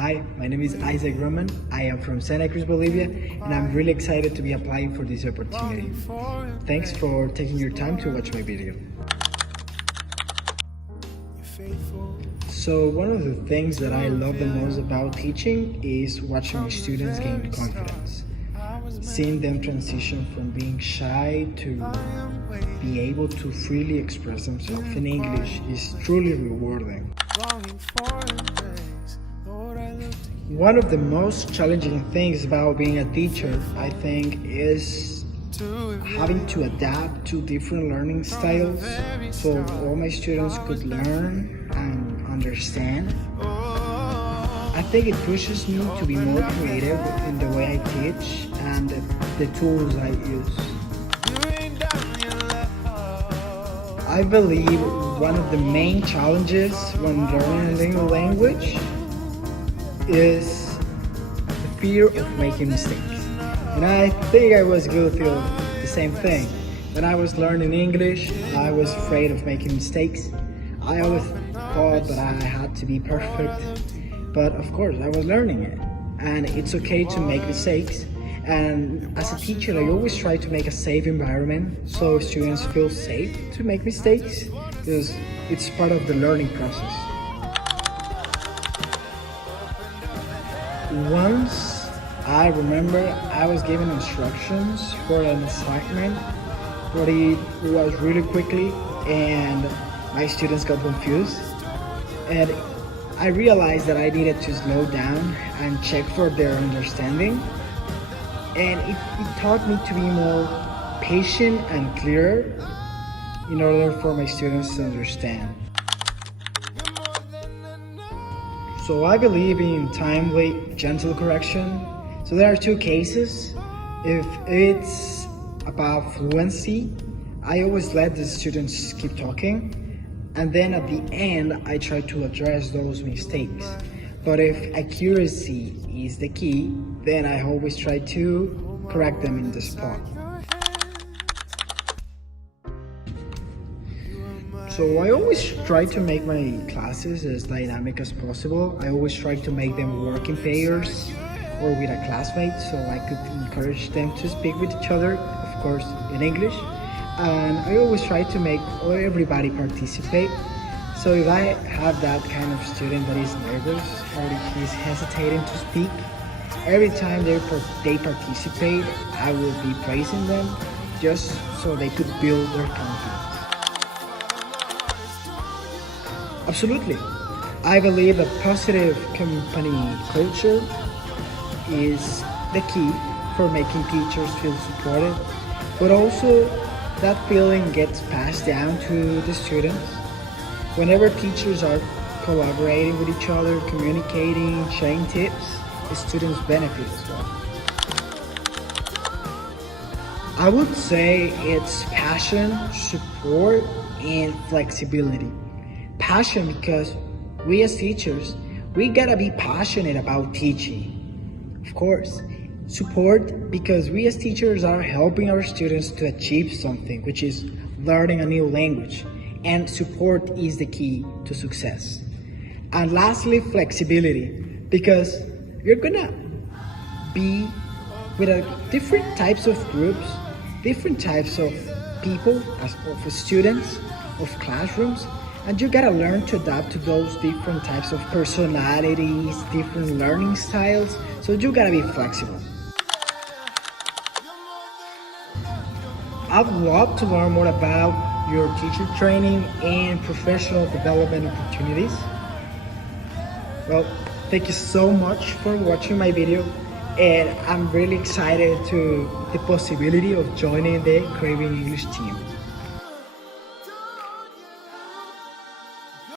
Hi, my name is Isaac Roman. I am from Santa Cruz, Bolivia, and I'm really excited to be applying for this opportunity. Thanks for taking your time to watch my video. So one of the things that I love the most about teaching is watching my students gain confidence. Seeing them transition from being shy to be able to freely express themselves in English is truly rewarding. One of the most challenging things about being a teacher, I think, is having to adapt to different learning styles so all my students could learn and understand. I think it pushes me to be more creative in the way I teach and the tools I use. I believe one of the main challenges when learning a new language is the fear of making mistakes. And I think I was guilty of the same thing. When I was learning English, I was afraid of making mistakes. I always thought that I had to be perfect. But of course, I was learning it. And it's okay to make mistakes. And as a teacher, I always try to make a safe environment so students feel safe to make mistakes because it's part of the learning process. Once I remember I was given instructions for an assignment, but it was really quickly and my students got confused. And I realized that I needed to slow down and check for their understanding. And it taught me to be more patient and clear in order for my students to understand. So I believe in timely, gentle correction. So there are two cases. If it's about fluency, I always let the students keep talking. And then at the end, I try to address those mistakes. But if accuracy is the key, then I always try to correct them in the spot. So I always try to make my classes as dynamic as possible. I always try to make them work in pairs or with a classmate so I could encourage them to speak with each other, of course in English. And I always try to make everybody participate. So if I have that kind of student that is nervous or he's hesitating to speak, every time they participate, I will be praising them just so they could build their confidence. Absolutely. I believe a positive company culture is the key for making teachers feel supported, but also that feeling gets passed down to the students. Whenever teachers are collaborating with each other, communicating, sharing tips, the students benefit as well. I would say it's passion, support, and flexibility. Passion because we as teachers, we gotta be passionate about teaching. Of course. Support because we as teachers are helping our students to achieve something, which is learning a new language. And support is the key to success. And lastly, flexibility, because you're gonna be with different types of groups, different types of people, of students, of classrooms, and you gotta learn to adapt to those different types of personalities, different learning styles, so you gotta be flexible. I'd love to learn more about your teacher training and professional development opportunities. Well, thank you so much for watching my video, and I'm really excited to the possibility of joining the Craving English team.